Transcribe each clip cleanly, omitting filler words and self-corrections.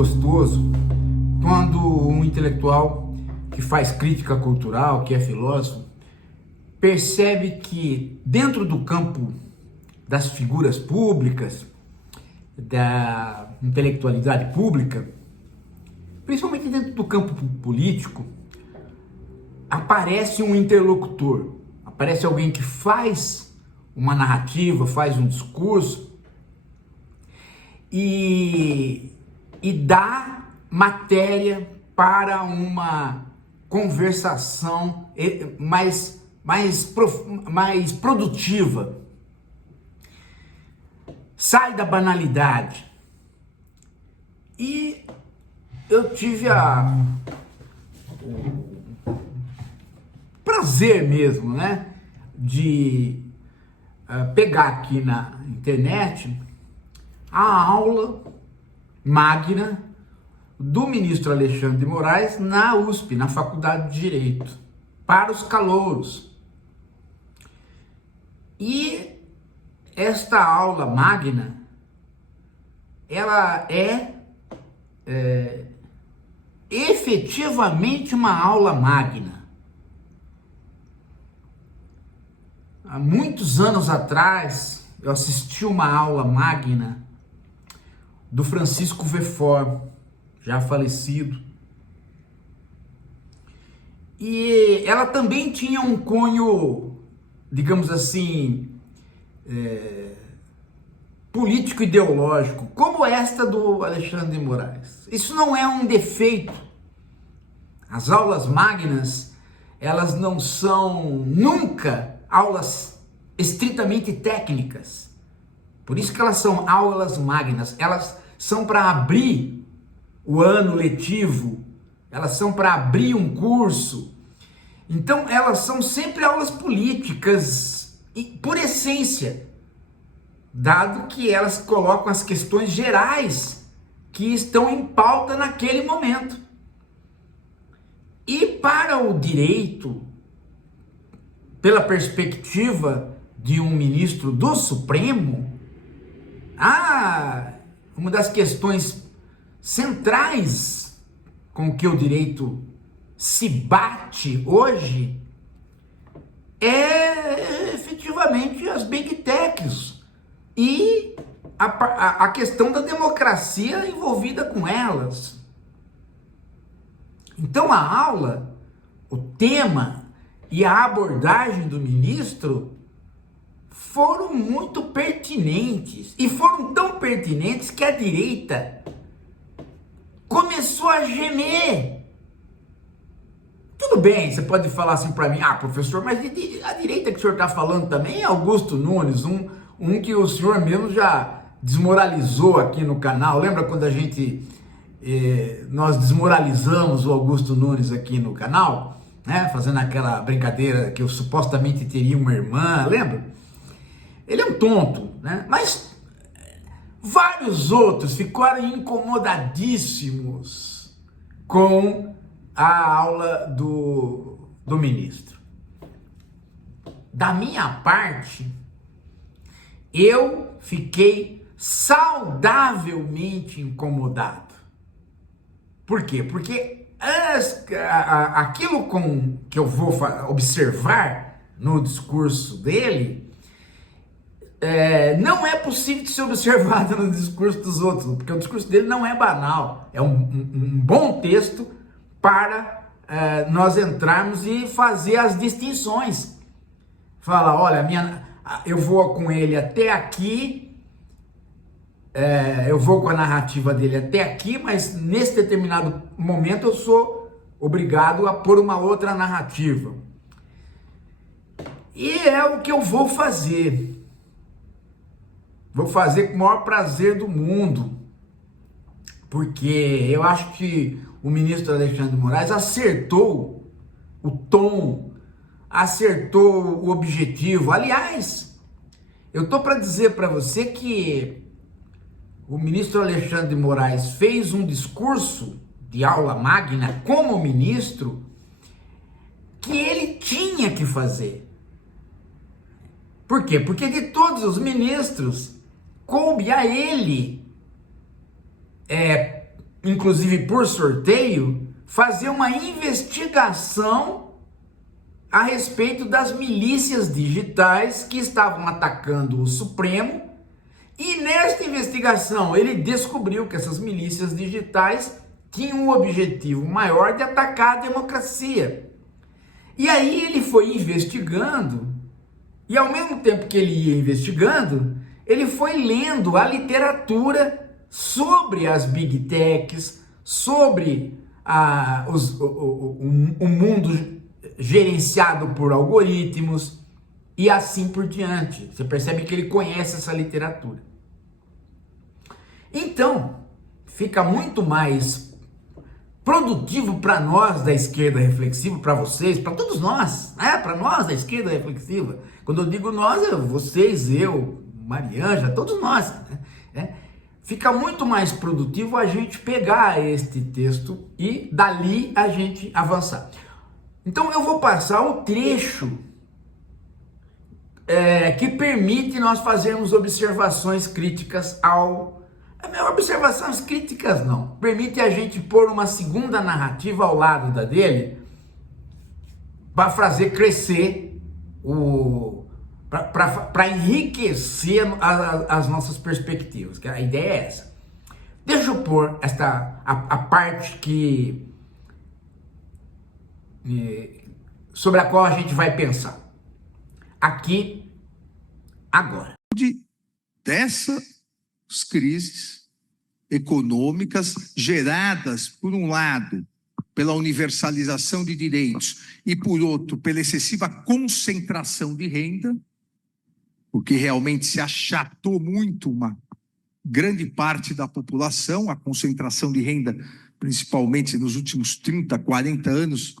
gostoso quando um intelectual que faz crítica cultural, que é filósofo, percebe que dentro do campo das figuras públicas, da intelectualidade pública, principalmente dentro do campo político, aparece um interlocutor, aparece alguém que faz uma narrativa, faz um discurso e dá matéria para uma conversação mais produtiva. Sai da banalidade. E eu tive o prazer mesmo, né, de pegar aqui na internet a aula magna do ministro Alexandre de Moraes na USP, na Faculdade de Direito, para os calouros. E esta aula magna, ela é efetivamente uma aula magna. Há muitos anos atrás, eu assisti uma aula magna do Francisco Verfort, já falecido. E ela também tinha um cunho, digamos assim, político-ideológico, como esta do Alexandre de Moraes. Isso não é um defeito. As aulas magnas, elas não são nunca aulas estritamente técnicas. Por isso que elas são aulas magnas. Elas são para abrir o ano letivo, elas são para abrir um curso. Então, elas são sempre aulas políticas, por essência, dado que elas colocam as questões gerais que estão em pauta naquele momento. E para o direito, pela perspectiva de um ministro do Supremo, uma das questões centrais com que o direito se bate hoje é efetivamente as big techs e a questão da democracia envolvida com elas. Então a aula, o tema e a abordagem do ministro foram muito pertinentes, e foram tão pertinentes que a direita começou a gemer. Tudo bem, você pode falar assim para mim, professor, mas a direita que o senhor está falando também é Augusto Nunes, um que o senhor mesmo já desmoralizou aqui no canal. Lembra quando nós desmoralizamos o Augusto Nunes aqui no canal, né? Fazendo aquela brincadeira que eu supostamente teria uma irmã, lembra? Ele é um tonto, né? Mas vários outros ficaram incomodadíssimos com a aula do ministro. Da minha parte, eu fiquei saudavelmente incomodado. Por quê? Porque aquilo que eu vou observar no discurso dele não é possível de ser observado no discurso dos outros, porque o discurso dele não é banal, é um bom texto para nós entrarmos e fazer as distinções. Fala, olha, eu vou com ele até aqui, eu vou com a narrativa dele até aqui, mas nesse determinado momento eu sou obrigado a pôr uma outra narrativa. E é o que eu vou fazer. Vou fazer com o maior prazer do mundo, porque eu acho que o ministro Alexandre de Moraes acertou o tom, acertou o objetivo. Aliás, eu tô para dizer para você que o ministro Alexandre de Moraes fez um discurso de aula magna como ministro que ele tinha que fazer. Por quê? Porque de todos os ministros, coube a ele inclusive por sorteio, fazer uma investigação a respeito das milícias digitais que estavam atacando o Supremo. E nesta investigação ele descobriu que essas milícias digitais tinham o objetivo maior de atacar a democracia. E aí ele foi investigando, e ao mesmo tempo que ele ia investigando, ele foi lendo a literatura sobre as Big Techs, sobre o mundo gerenciado por algoritmos e assim por diante. Você percebe que ele conhece essa literatura. Então, fica muito mais produtivo para nós da esquerda reflexiva, para vocês, para todos nós, para nós da esquerda reflexiva. Quando eu digo nós, é vocês, eu, Marianja, todos nós, né? Fica muito mais produtivo a gente pegar este texto e dali a gente avançar. Então eu vou passar o trecho que permite nós fazermos observações críticas observações críticas não, permite a gente pôr uma segunda narrativa ao lado da dele para fazer crescer para enriquecer as nossas perspectivas, que a ideia é essa. Deixa eu pôr a parte sobre a qual a gente vai pensar aqui agora. Dessas crises econômicas geradas, por um lado, pela universalização de direitos e, por outro, pela excessiva concentração de renda, porque realmente se achatou muito uma grande parte da população, a concentração de renda, principalmente nos últimos 30, 40 anos,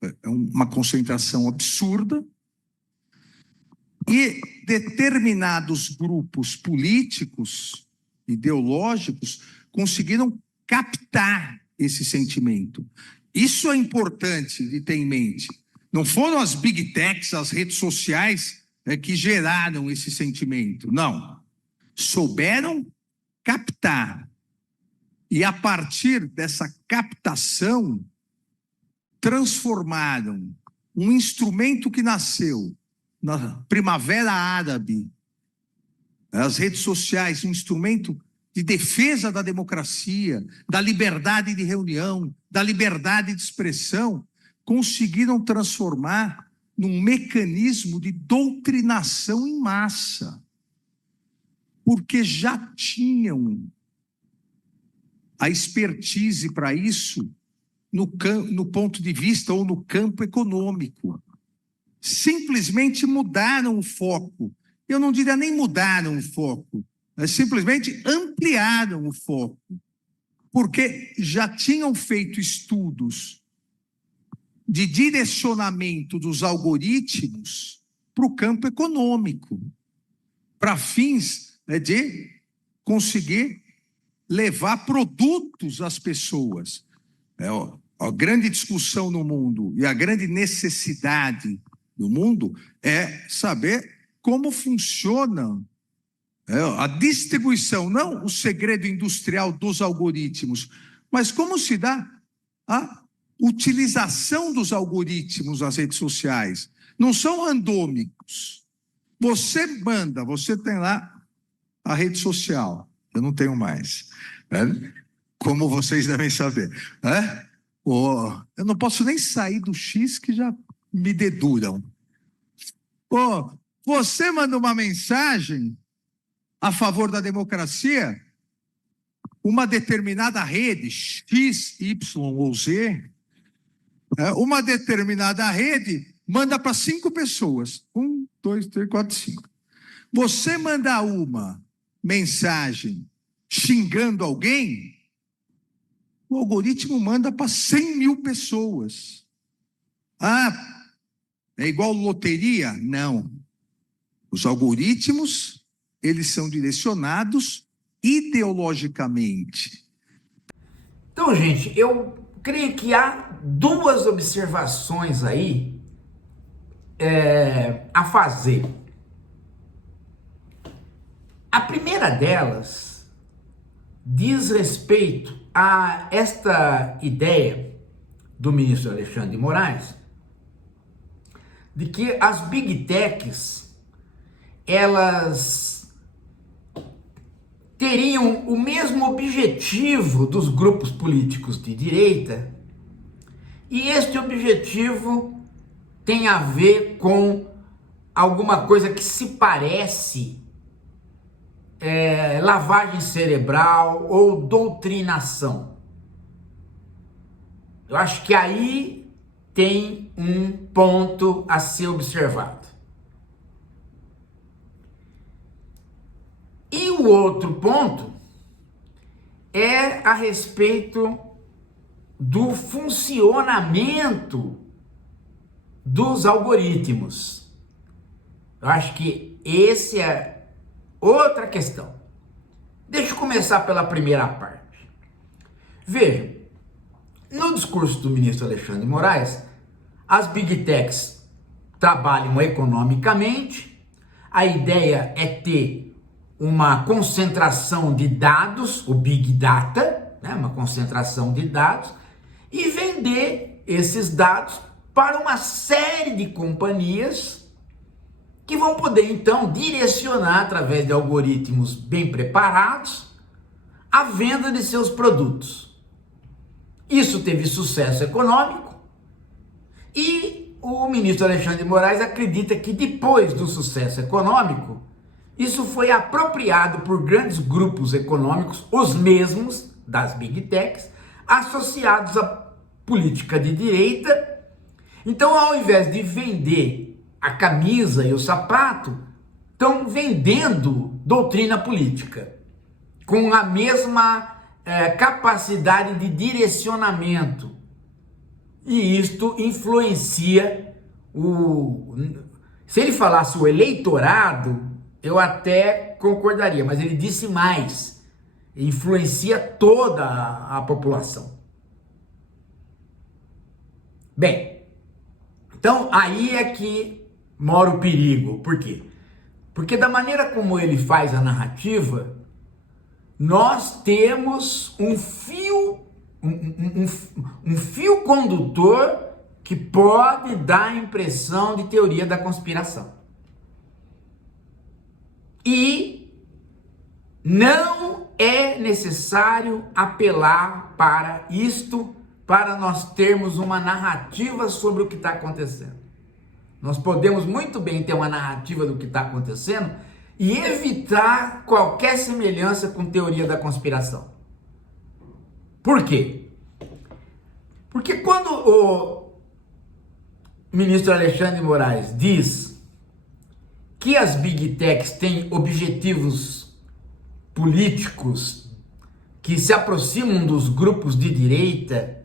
é uma concentração absurda, e determinados grupos políticos, ideológicos, conseguiram captar esse sentimento. Isso é importante de ter em mente. Não foram as Big Techs, as redes sociais, que geraram esse sentimento. Não. Souberam captar. E a partir dessa captação, transformaram um instrumento que nasceu na Primavera Árabe, as redes sociais, um instrumento de defesa da democracia, da liberdade de reunião, da liberdade de expressão, conseguiram transformar num mecanismo de doutrinação em massa, porque já tinham a expertise para isso no ponto de vista ou no campo econômico. Simplesmente mudaram o foco. Eu não diria nem mudaram o foco, mas simplesmente ampliaram o foco, porque já tinham feito estudos de direcionamento dos algoritmos para o campo econômico, para fins de conseguir levar produtos às pessoas. A grande discussão no mundo e a grande necessidade do mundo é saber como funciona a distribuição, não o segredo industrial dos algoritmos, mas como se dá a utilização dos algoritmos nas redes sociais. Não são randômicos. Você manda, você tem lá a rede social, eu não tenho mais, né? Como vocês devem saber, né? Eu não posso nem sair do X que já me deduram. Você manda uma mensagem a favor da democracia, uma determinada rede, X, Y ou Z, uma determinada rede manda para 5 pessoas. 1, 2, 3, 4, 5. Você manda uma mensagem xingando alguém, o algoritmo manda para 100 mil pessoas. É igual loteria? Não. Os algoritmos, eles são direcionados ideologicamente. Então, gente, eu creio que há duas observações aí a fazer. A primeira delas diz respeito esta ideia do ministro Alexandre de Moraes de que as Big Techs, elas teriam o mesmo objetivo dos grupos políticos de direita, e este objetivo tem a ver com alguma coisa que se parece lavagem cerebral ou doutrinação. Eu acho que aí tem um ponto a ser observado. E o outro ponto é a respeito do funcionamento dos algoritmos. Eu acho que esse é outra questão. Deixa eu começar pela primeira parte. Veja, no discurso do ministro Alexandre de Moraes, as Big Techs trabalham economicamente, a ideia é ter uma concentração de dados, o Big Data, né, uma concentração de dados, e vender esses dados para uma série de companhias que vão poder então direcionar através de algoritmos bem preparados a venda de seus produtos. Isso teve sucesso econômico e o ministro Alexandre de Moraes acredita que depois do sucesso econômico, isso foi apropriado por grandes grupos econômicos, os mesmos das Big Techs, associados à política de direita. Então, ao invés de vender a camisa e o sapato, estão vendendo doutrina política, com a mesma capacidade de direcionamento. E isto influencia se ele falasse o eleitorado, eu até concordaria, mas ele disse mais, influencia toda a população. Bem, então aí é que mora o perigo. Por quê? Porque da maneira como ele faz a narrativa, nós temos um fio condutor que pode dar a impressão de teoria da conspiração. E não é necessário apelar para isto para nós termos uma narrativa sobre o que está acontecendo. Nós podemos muito bem ter uma narrativa do que está acontecendo e evitar qualquer semelhança com teoria da conspiração. Por quê? Porque quando o ministro Alexandre de Moraes diz que as Big Techs têm objetivos políticos que se aproximam dos grupos de direita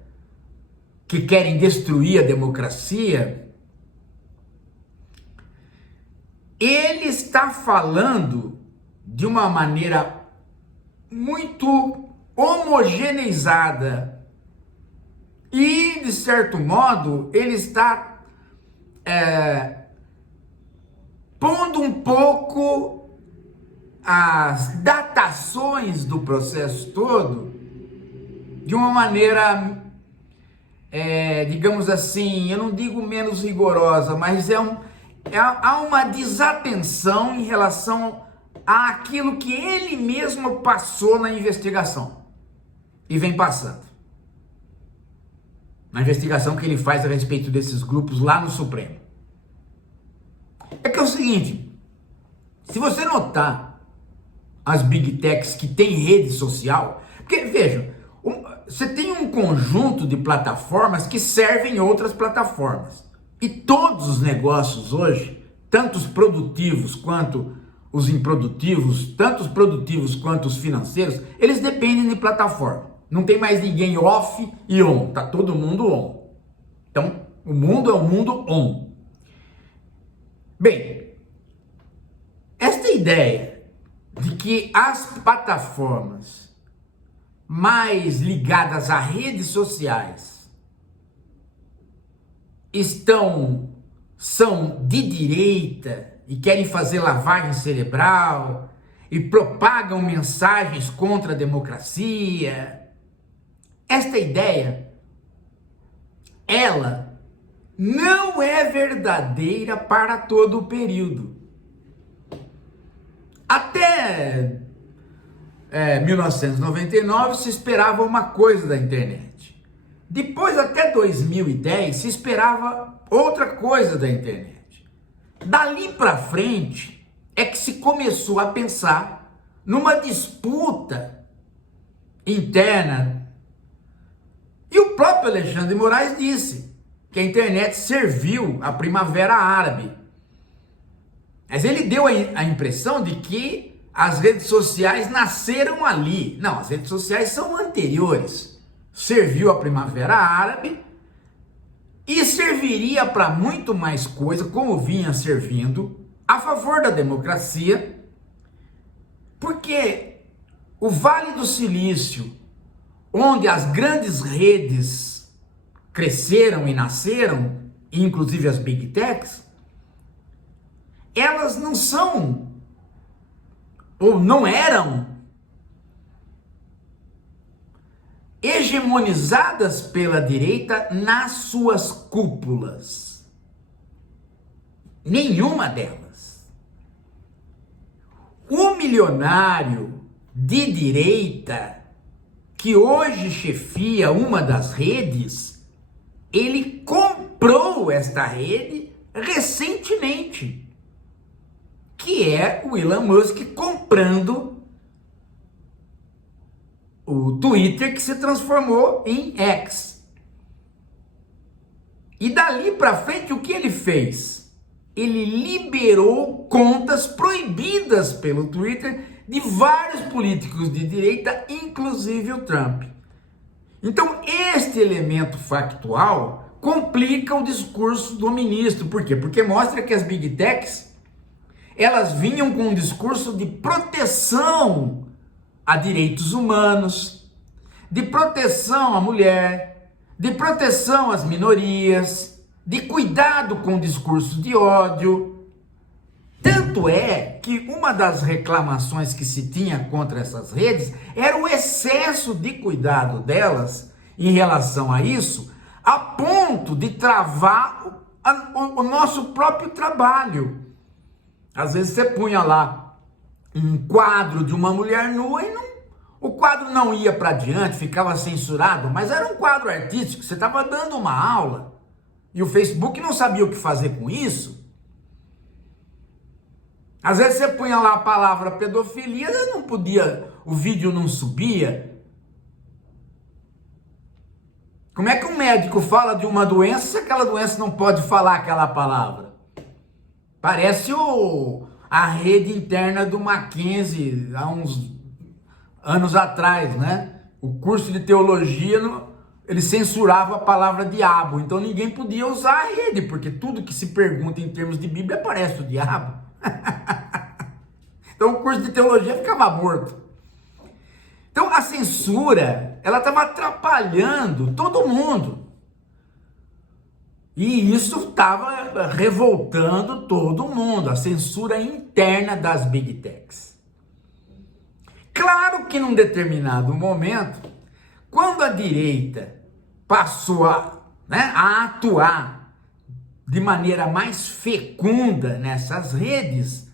que querem destruir a democracia, ele está falando de uma maneira muito homogeneizada e, de certo modo, ele está pondo um pouco as datações do processo todo de uma maneira, digamos assim, eu não digo menos rigorosa, mas há uma desatenção em relação àquilo que ele mesmo passou na investigação e vem passando. Na investigação que ele faz a respeito desses grupos lá no Supremo. É que é o seguinte, se você notar as Big Techs que têm rede social, porque veja, você tem um conjunto de plataformas que servem outras plataformas. E todos os negócios hoje, tanto os produtivos quanto os improdutivos, tanto os produtivos quanto os financeiros, eles dependem de plataforma. Não tem mais ninguém off e on, tá todo mundo on. Então, o mundo é um mundo on. Bem, esta ideia de que as plataformas mais ligadas a redes sociais são de direita e querem fazer lavagem cerebral e propagam mensagens contra a democracia, esta ideia, ela não é verdadeira para todo o período. Até 1999 se esperava uma coisa da internet. Depois, até 2010, se esperava outra coisa da internet. Dali para frente é que se começou a pensar numa disputa interna. E o próprio Alexandre de Moraes disse que a internet serviu à Primavera Árabe. Mas ele deu a impressão de que as redes sociais nasceram ali. Não, as redes sociais são anteriores. Serviu à Primavera Árabe e serviria para muito mais coisa, como vinha servindo, a favor da democracia, porque o Vale do Silício, onde as grandes redes cresceram e nasceram, inclusive as Big Techs, elas não são, ou não eram, hegemonizadas pela direita nas suas cúpulas. Nenhuma delas. O milionário de direita que hoje chefia uma das redes, ele comprou esta rede recentemente, que é o Elon Musk comprando o Twitter, que se transformou em X. E dali para frente, o que ele fez? Ele liberou contas proibidas pelo Twitter de vários políticos de direita, inclusive o Trump. Então, este elemento factual complica o discurso do ministro. Por quê? Porque mostra que as Big Techs, elas vinham com um discurso de proteção a direitos humanos, de proteção à mulher, de proteção às minorias, de cuidado com o discurso de ódio. Tanto é que uma das reclamações que se tinha contra essas redes era o excesso de cuidado delas em relação a isso, a ponto de travar o nosso próprio trabalho. Às vezes você punha lá um quadro de uma mulher nua e o quadro não ia para diante, ficava censurado, mas era um quadro artístico, você estava dando uma aula e o Facebook não sabia o que fazer com isso. Às vezes você punha lá a palavra pedofilia, não podia, o vídeo não subia. Como é que um médico fala de uma doença se aquela doença não pode falar aquela palavra? Parece a rede interna do Mackenzie há uns anos atrás, né? O curso de teologia, ele censurava a palavra diabo, então ninguém podia usar a rede, porque tudo que se pergunta em termos de Bíblia aparece o diabo. Então o curso de teologia ficava morto. Então a censura, ela estava atrapalhando todo mundo. E isso estava revoltando todo mundo, a censura interna das Big Techs. Claro que num determinado momento, quando a direita passou a atuar de maneira mais fecunda nessas redes,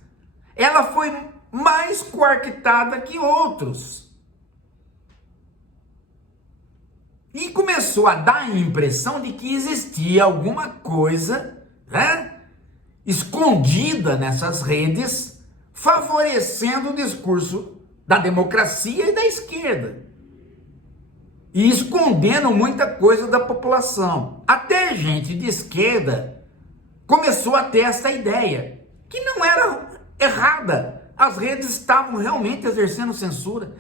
ela foi mais coartada que outros. E começou a dar a impressão de que existia alguma coisa, escondida nessas redes, favorecendo o discurso da democracia e da esquerda. E escondendo muita coisa da população. Até gente de esquerda começou a ter essa ideia, que não era errada. As redes estavam realmente exercendo censura.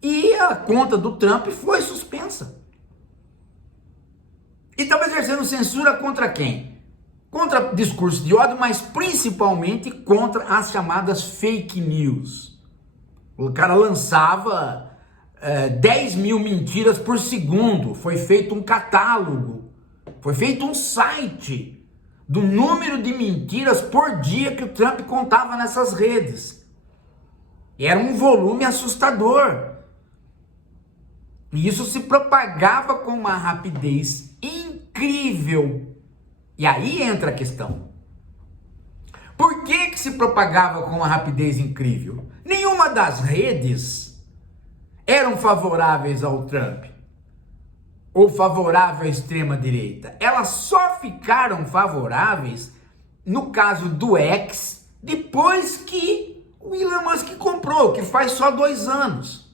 E a conta do Trump foi suspensa. E estava exercendo censura contra quem? Contra discurso de ódio, mas principalmente contra as chamadas fake news. O cara lançava 10 mil mentiras por segundo. Foi feito um catálogo, foi feito um site do número de mentiras por dia que o Trump contava nessas redes. Era um volume assustador. E isso se propagava com uma rapidez incrível. E aí entra a questão. Por que se propagava com uma rapidez incrível? Nenhuma das redes eram favoráveis ao Trump ou favorável à extrema-direita. Elas só ficaram favoráveis no caso do X depois que o Elon Musk comprou, que faz só 2 anos.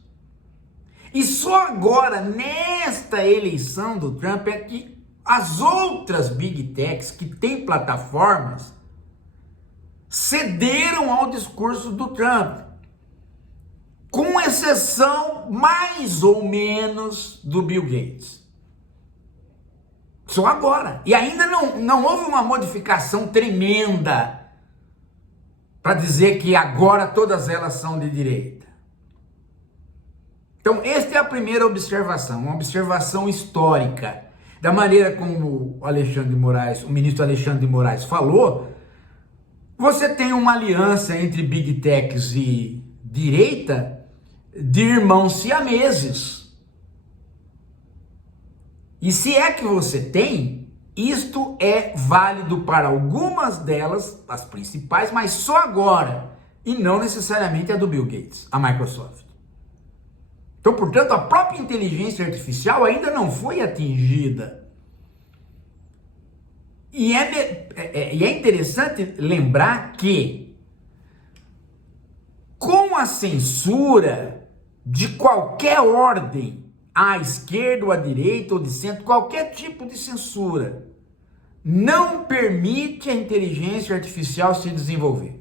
E só agora, nesta eleição do Trump, é que as outras Big Techs que têm plataformas cederam ao discurso do Trump, com exceção mais ou menos do Bill Gates. Só agora. E ainda não houve uma modificação tremenda para dizer que agora todas elas são de direita. Então, esta é a primeira observação, uma observação histórica. Da maneira como o ministro Alexandre de Moraes falou, você tem uma aliança entre Big Techs e direita de irmãos siameses. E se é que você tem, isto é válido para algumas delas, as principais, mas só agora, e não necessariamente a do Bill Gates, a Microsoft. Então, portanto, a própria inteligência artificial ainda não foi atingida. E é interessante lembrar que, com a censura de qualquer ordem, à esquerda ou à direita ou de centro, qualquer tipo de censura, não permite a inteligência artificial se desenvolver.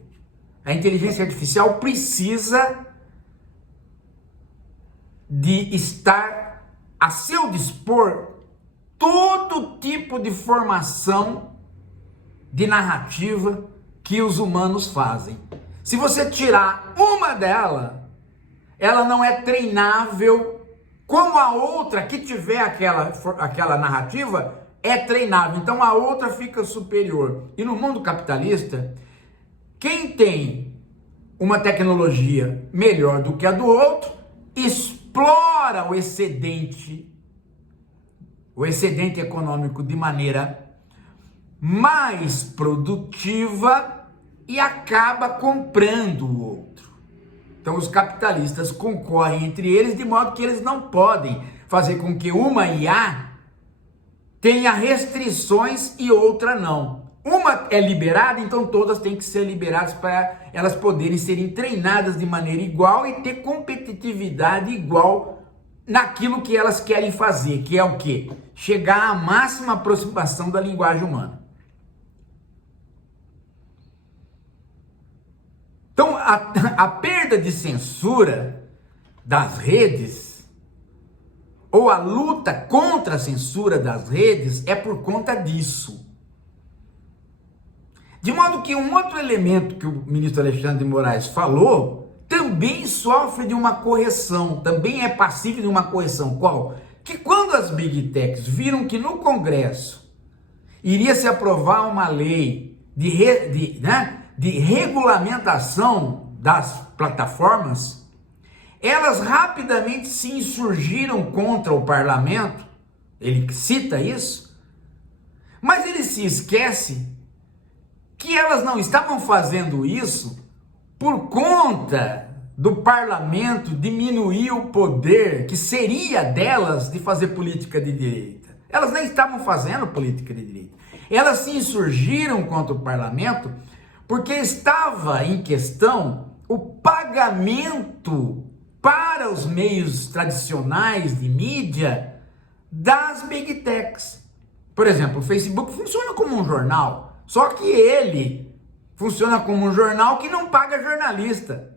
A inteligência artificial precisa de estar a seu dispor todo tipo de formação de narrativa que os humanos fazem. Se você tirar uma dela, ela não é treinável como a outra que tiver aquela narrativa é treinável. Então a outra fica superior. E no mundo capitalista, quem tem uma tecnologia melhor do que a do outro, explora o excedente econômico de maneira mais produtiva e acaba comprando o outro. Então os capitalistas concorrem entre eles de modo que eles não podem fazer com que uma IA tenha restrições e outra não. Uma é liberada, então todas têm que ser liberadas para elas poderem serem treinadas de maneira igual e ter competitividade igual naquilo que elas querem fazer, que é o quê? Chegar à máxima aproximação da linguagem humana. Então, a perda de censura das redes, ou a luta contra a censura das redes, é por conta disso. De modo que um outro elemento que o ministro Alexandre de Moraes falou, também sofre de uma correção, também é passível de uma correção. Qual? Que quando as Big Techs viram que no Congresso iria se aprovar uma lei de regulamentação das plataformas, elas rapidamente se insurgiram contra o parlamento, ele cita isso, mas ele se esquece que elas não estavam fazendo isso por conta do parlamento diminuir o poder que seria delas de fazer política de direita. Elas nem estavam fazendo política de direita. Elas se insurgiram contra o parlamento porque estava em questão o pagamento para os meios tradicionais de mídia das Big Techs. Por exemplo, o Facebook funciona como um jornal, só que ele funciona como um jornal que não paga jornalista.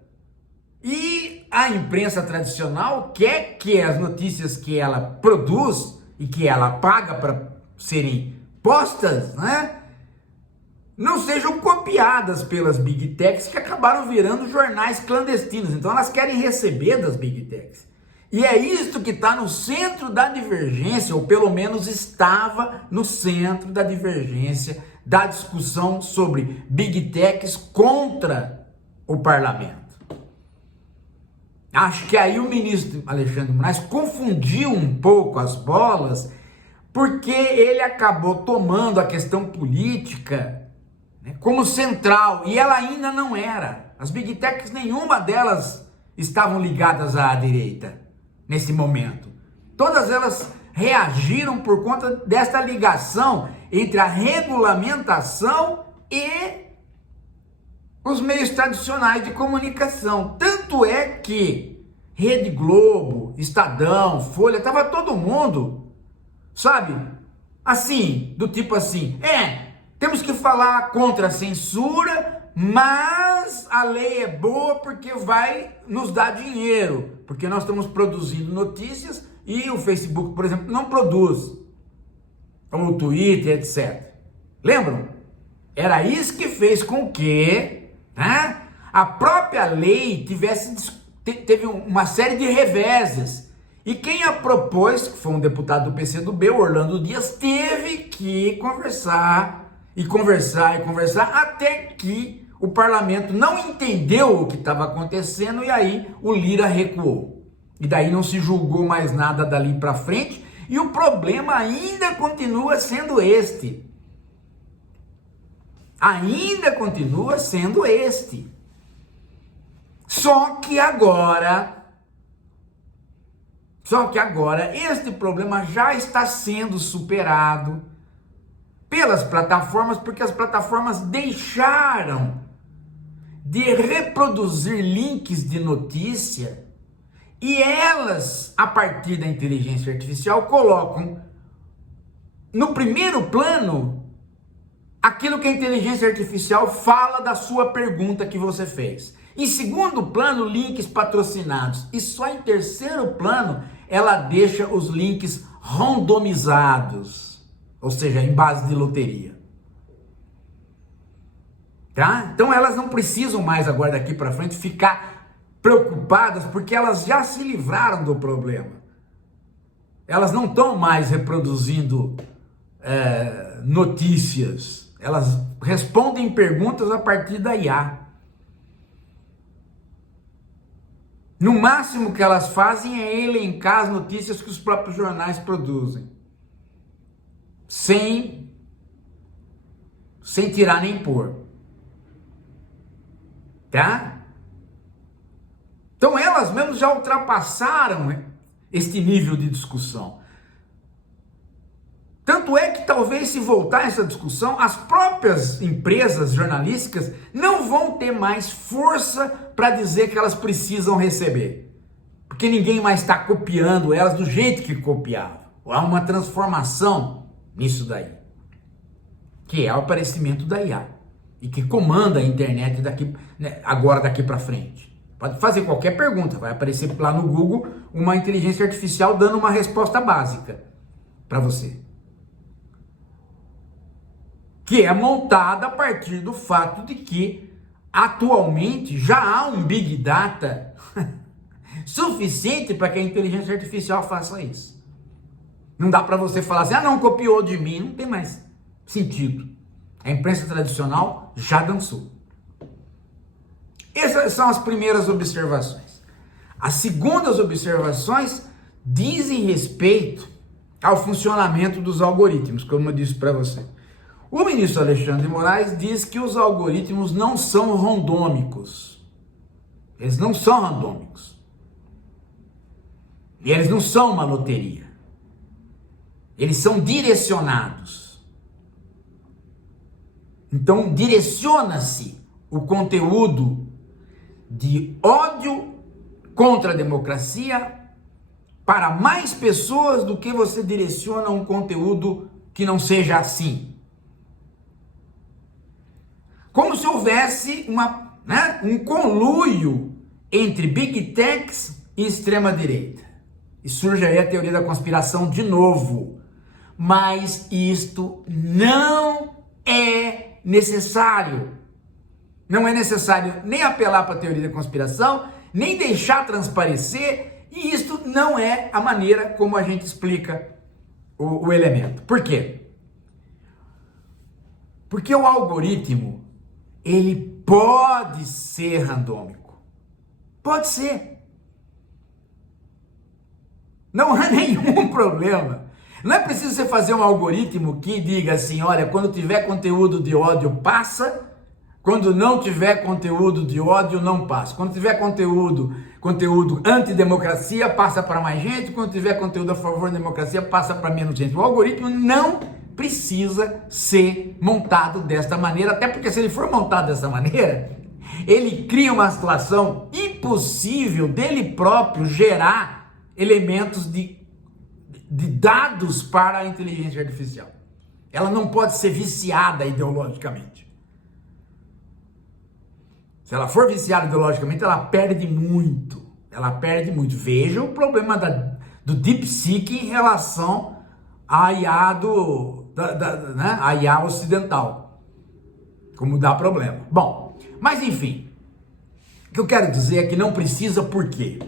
E a imprensa tradicional quer que as notícias que ela produz e que ela paga para serem postas, não sejam copiadas pelas Big Techs, que acabaram virando jornais clandestinos. Então elas querem receber das Big Techs. E é isto que está no centro da divergência, ou pelo menos estava no centro da divergência da discussão sobre Big Techs contra o parlamento. Acho que aí o ministro Alexandre de Moraes confundiu um pouco as bolas, porque ele acabou tomando a questão política, né, como central, e ela ainda não era. As Big Techs, nenhuma delas estavam ligadas à direita nesse momento. Todas elas reagiram por conta desta ligação entre a regulamentação e os meios tradicionais de comunicação. Tanto é que Rede Globo, Estadão, Folha, estava todo mundo, sabe, assim, do tipo assim, temos que falar contra a censura, mas a lei é boa porque vai nos dar dinheiro, porque nós estamos produzindo notícias e o Facebook, por exemplo, não produz, ou o Twitter, etc. Lembram? Era isso que fez com que, né, a própria lei teve uma série de reveses. E quem a propôs, que foi um deputado do PCdoB, o Orlando Dias, teve que conversar, até que o parlamento não entendeu o que estava acontecendo e aí o Lira recuou. E daí não se julgou mais nada dali para frente e o problema ainda continua sendo este. Só que agora este problema já está sendo superado pelas plataformas, porque as plataformas deixaram de reproduzir links de notícia e elas, a partir da inteligência artificial, colocam no primeiro plano aquilo que a inteligência artificial fala da sua pergunta que você fez. Em segundo plano, links patrocinados. E só em terceiro plano, ela deixa os links randomizados, ou seja, em base de loteria. Tá? Então elas não precisam mais agora daqui para frente ficar preocupadas, porque elas já se livraram do problema. Elas não estão mais reproduzindo notícias. Elas respondem perguntas a partir da IA. No máximo que elas fazem é elencar as notícias que os próprios jornais produzem. Sem tirar nem pôr. Tá? Então elas mesmas já ultrapassaram este nível de discussão. Tanto é que talvez, se voltar essa discussão, as próprias empresas jornalísticas não vão ter mais força para dizer que elas precisam receber. Porque ninguém mais está copiando elas do jeito que copiava. Há uma transformação nisso daí, que é o aparecimento da IA e que comanda a internet agora daqui para frente. Pode fazer qualquer pergunta, vai aparecer lá no Google uma inteligência artificial dando uma resposta básica para você, que é montada a partir do fato de que atualmente já há um Big Data suficiente para que a inteligência artificial faça isso. Não dá para você falar assim, não copiou de mim, não tem mais sentido. A imprensa tradicional já dançou. Essas são as primeiras observações. As segundas observações dizem respeito ao funcionamento dos algoritmos, como eu disse para você. O ministro Alexandre de Moraes diz que os algoritmos não são randômicos. Eles não são randômicos. E eles não são uma loteria. Eles são direcionados. Então, direciona-se o conteúdo de ódio contra a democracia para mais pessoas do que você direciona um conteúdo que não seja assim. Como se houvesse um conluio entre Big Techs e extrema-direita. E surge aí a teoria da conspiração de novo. Mas isto não é necessário. Não é necessário nem apelar para a teoria da conspiração, nem deixar transparecer, e isto não é a maneira como a gente explica o elemento. Por quê? Porque o algoritmo, ele pode ser randômico. Pode ser. Não há nenhum problema. Não é preciso você fazer um algoritmo que diga assim, olha, quando tiver conteúdo de ódio, passa. Quando não tiver conteúdo de ódio, não passa. Quando tiver conteúdo antidemocracia, passa para mais gente. Quando tiver conteúdo a favor da democracia, passa para menos gente. O algoritmo não precisa ser montado desta maneira, até porque se ele for montado dessa maneira, ele cria uma situação impossível dele próprio gerar elementos de dados para a inteligência artificial. Ela não pode ser viciada ideologicamente. Se ela for viciada ideologicamente, ela perde muito. Ela perde muito. Veja o problema do DeepSeek em relação à IA, né? A IA ocidental. Como dá problema. Bom, mas enfim. O que eu quero dizer é que não precisa, por quê?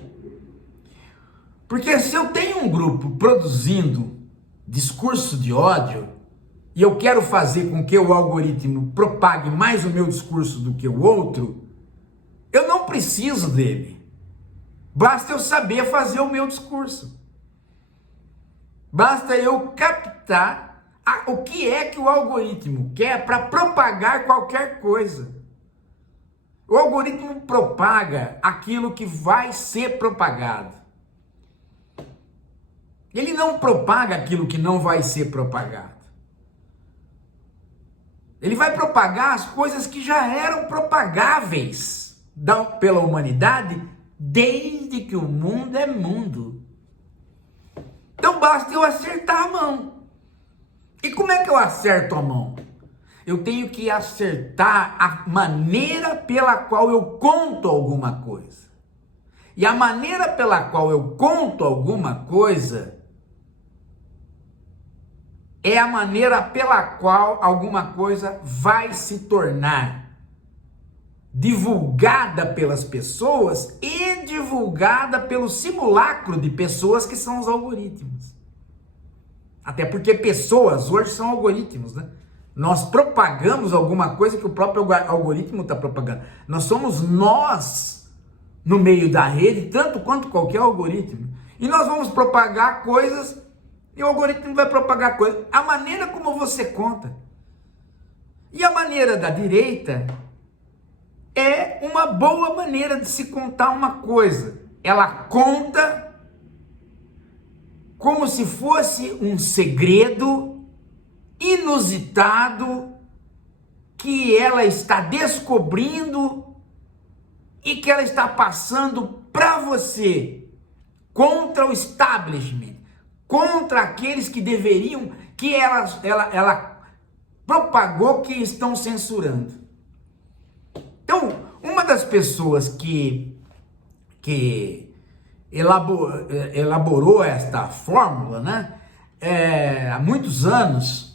Porque se eu tenho um grupo produzindo discurso de ódio, e eu quero fazer com que o algoritmo propague mais o meu discurso do que o outro, eu não preciso dele. Basta eu saber fazer o meu discurso. Basta eu captar o que é que o algoritmo quer para propagar qualquer coisa. O algoritmo propaga aquilo que vai ser propagado. Ele não propaga aquilo que não vai ser propagado. Ele vai propagar as coisas que já eram propagáveis pela humanidade desde que o mundo é mundo. Então basta eu acertar a mão. E como é que eu acerto a mão? Eu tenho que acertar a maneira pela qual eu conto alguma coisa. E a maneira pela qual eu conto alguma coisa é a maneira pela qual alguma coisa vai se tornar divulgada pelas pessoas e divulgada pelo simulacro de pessoas que são os algoritmos. Até porque pessoas hoje são algoritmos, né? Nós propagamos alguma coisa que o próprio algoritmo está propagando. Nós somos nós no meio da rede, tanto quanto qualquer algoritmo. E nós vamos propagar coisas e o algoritmo vai propagar coisas. A maneira como você conta. E a maneira da direita é uma boa maneira de se contar uma coisa. Ela conta como se fosse um segredo inusitado que ela está descobrindo e que ela está passando para você, contra o establishment, contra aqueles que deveriam, que ela propagou que estão censurando. Então, uma das pessoas que elaborou esta fórmula, né, há muitos anos,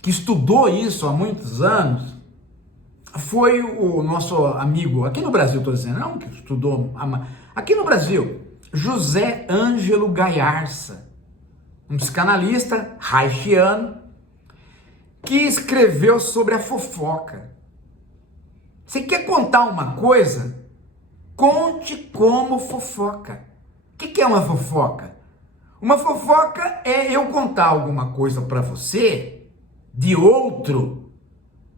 que estudou isso há muitos anos, foi o nosso amigo, aqui no Brasil, estou dizendo, não que estudou, aqui no Brasil, José Ângelo Gaiarsa, um psicanalista haitiano, que escreveu sobre a fofoca. Você quer contar uma coisa? Conte como fofoca. O que é uma fofoca? Uma fofoca é eu contar alguma coisa para você, de outro,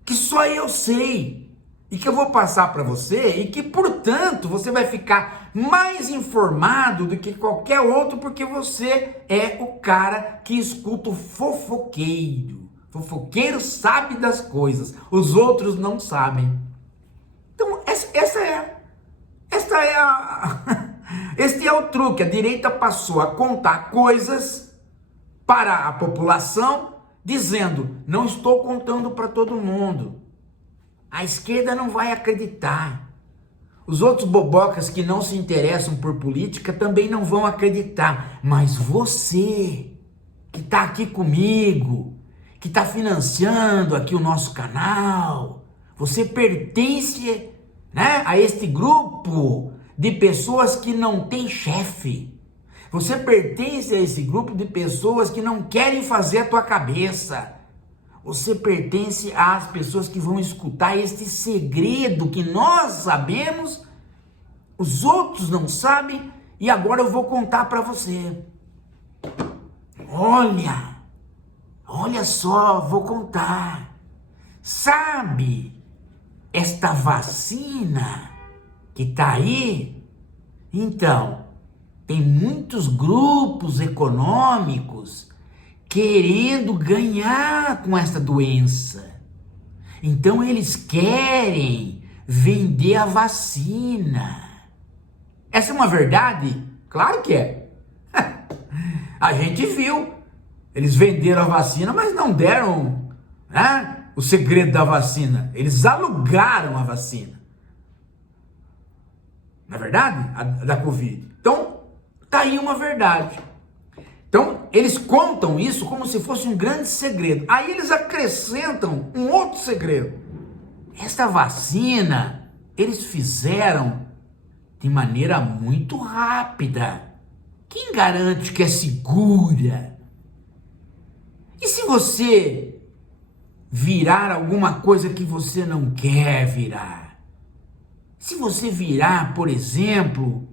que só eu sei, e que eu vou passar para você, e que, portanto, você vai ficar mais informado do que qualquer outro, porque você é o cara que escuta o fofoqueiro. Fofoqueiro sabe das coisas, os outros não sabem. Então, este é o truque. A direita passou a contar coisas para a população, dizendo, não estou contando para todo mundo. A esquerda não vai acreditar. Os outros bobocas que não se interessam por política também não vão acreditar. Mas você, que está aqui comigo, que está financiando aqui o nosso canal, você pertence, né, a este grupo de pessoas que não tem chefe. Você pertence a esse grupo de pessoas que não querem fazer a tua cabeça. Você pertence às pessoas que vão escutar este segredo que nós sabemos, os outros não sabem E agora eu vou contar para você. Olha só, vou contar. Sabe esta vacina que tá aí? Então, tem muitos grupos econômicos querendo ganhar com esta doença. Então eles querem vender a vacina. Essa é uma verdade? Claro que é. A gente viu. Eles venderam a vacina, mas não deram, né, o segredo da vacina. Eles alugaram a vacina. Não é verdade? A da Covid. Então, tá aí uma verdade. Então, eles contam isso como se fosse um grande segredo. Aí eles acrescentam um outro segredo. Esta vacina, eles fizeram de maneira muito rápida. Quem garante que é segura? E se você virar alguma coisa que você não quer virar? Se você virar, por exemplo,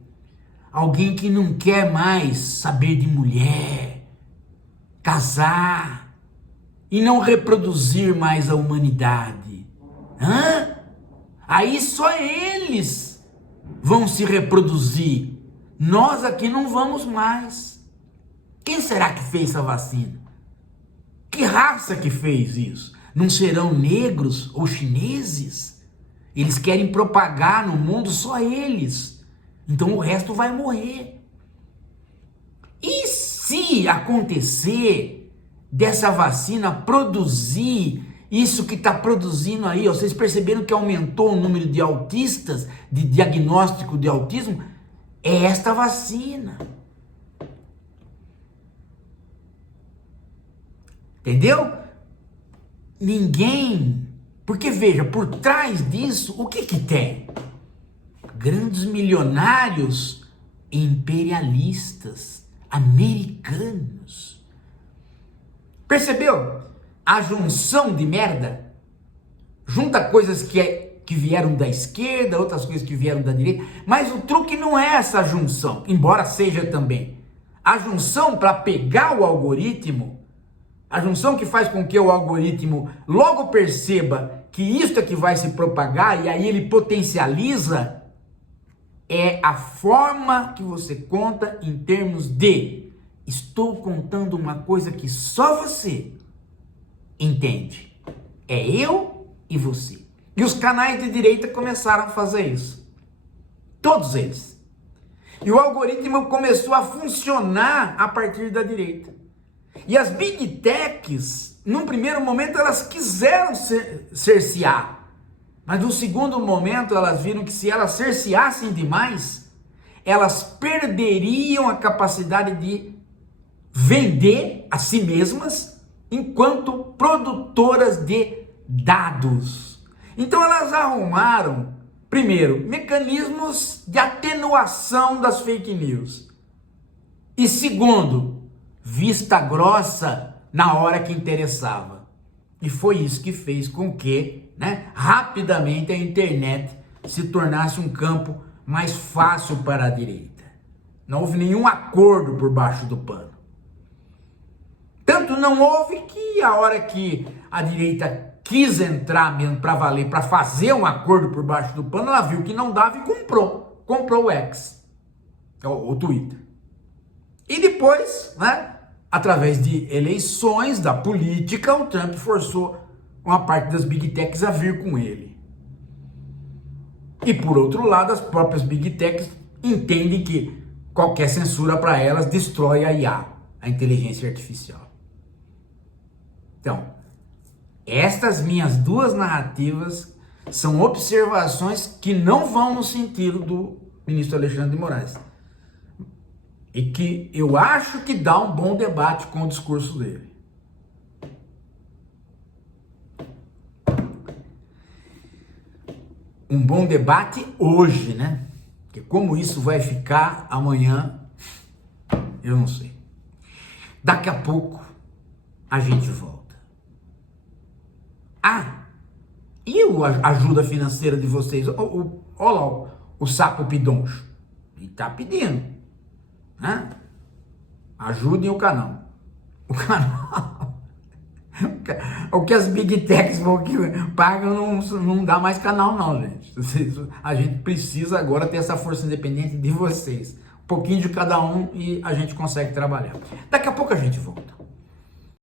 alguém que não quer mais saber de mulher, casar e não reproduzir mais a humanidade, aí só eles vão se reproduzir. Nós aqui não vamos mais. Quem será que fez essa vacina? Que raça que fez isso? Não serão negros ou chineses? Eles querem propagar no mundo só eles. Então o resto vai morrer. E se acontecer dessa vacina produzir isso que está produzindo aí? Vocês perceberam que aumentou o número de autistas, de diagnóstico de autismo? É esta vacina. Entendeu? Ninguém. Porque veja, por trás disso, o que tem? Grandes milionários imperialistas americanos. Percebeu? A junção de merda junta coisas que vieram da esquerda, outras coisas que vieram da direita, mas o truque não é essa junção, embora seja também. A junção para pegar o algoritmo, a junção que faz com que o algoritmo logo perceba que isto é que vai se propagar e aí ele potencializa, é a forma que você conta em termos de estou contando uma coisa que só você entende. É eu e você. E os canais de direita começaram a fazer isso. Todos eles. E o algoritmo começou a funcionar a partir da direita. E as big techs, num primeiro momento, elas quiseram cercear. Mas no segundo momento, elas viram que se elas cerceassem demais, elas perderiam a capacidade de vender a si mesmas enquanto produtoras de dados. Então elas arrumaram, primeiro, mecanismos de atenuação das fake news. E segundo, vista grossa na hora que interessava. E foi isso que fez com que, rapidamente a internet se tornasse um campo mais fácil para a direita. Não houve nenhum acordo por baixo do pano. Tanto não houve que a hora que a direita quis entrar mesmo para valer, para fazer um acordo por baixo do pano, ela viu que não dava e comprou o X, o Twitter. E depois, através de eleições, da política, o Trump forçou uma parte das big techs a vir com ele. E por outro lado, as próprias big techs entendem que qualquer censura para elas destrói a IA, a inteligência artificial. Então, estas minhas duas narrativas são observações que não vão no sentido do ministro Alexandre de Moraes. E que eu acho que dá um bom debate com o discurso dele. Um bom debate hoje, Porque como isso vai ficar amanhã, eu não sei. Daqui a pouco a gente volta. E a ajuda financeira de vocês? Olha lá, o saco pidoncho. Ele tá pedindo. né? Ajudem o canal. O canal. O que as Big Techs pagam não dá mais canal não, gente. A gente precisa agora ter essa força independente de vocês. Um pouquinho de cada um e a gente consegue trabalhar. Daqui a pouco a gente volta.